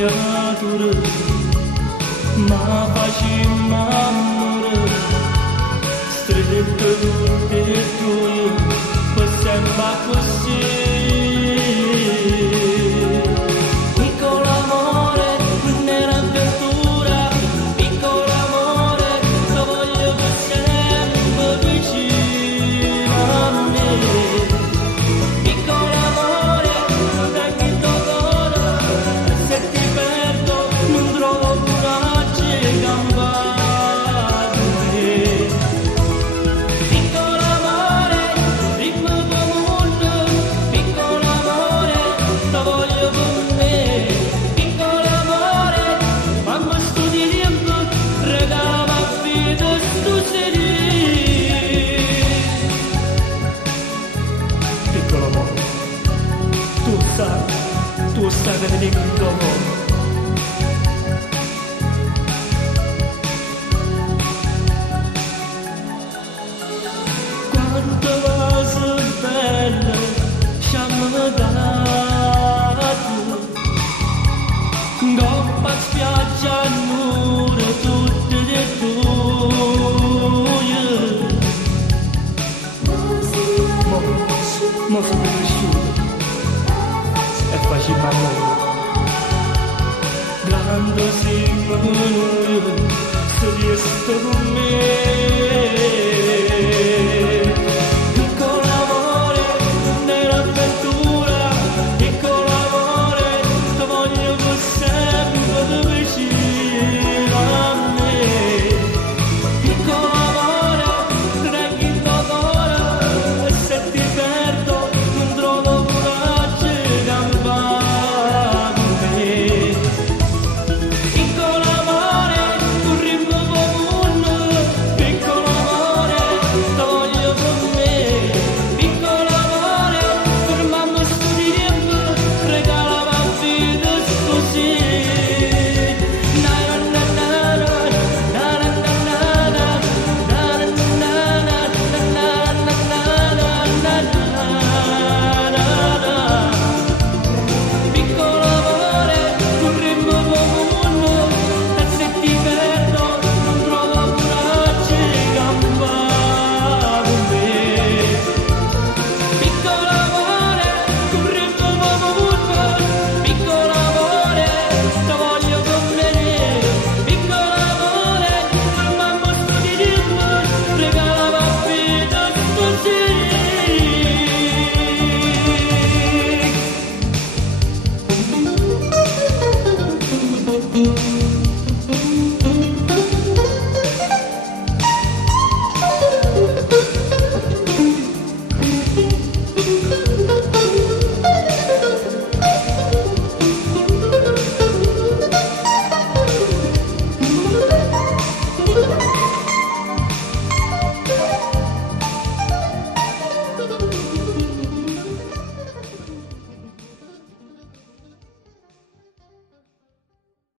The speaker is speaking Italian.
creatură, ma faci mamură, stretto de tue, possiamo così. Piccolo amore, nell'avventura, piccolo amore, lo voglio per sempre vicino a me. Piccolo amore, da chi t'adoro, se ti perdo non trovo coraggio e campare. Piccolo amore, ritmo del mondo, piccolo amore, lo voglio per me. Piccolo amore, mamma sto di tempo, regala vita sto sedere. Piccolo amore, tu sai che mi dico amore. Quanto cose belle ci hanno dato, goppa spiaggia nure tutte le tue. Mo sono cresciuto e facciamo amore. Grande Signore, se riesco con me.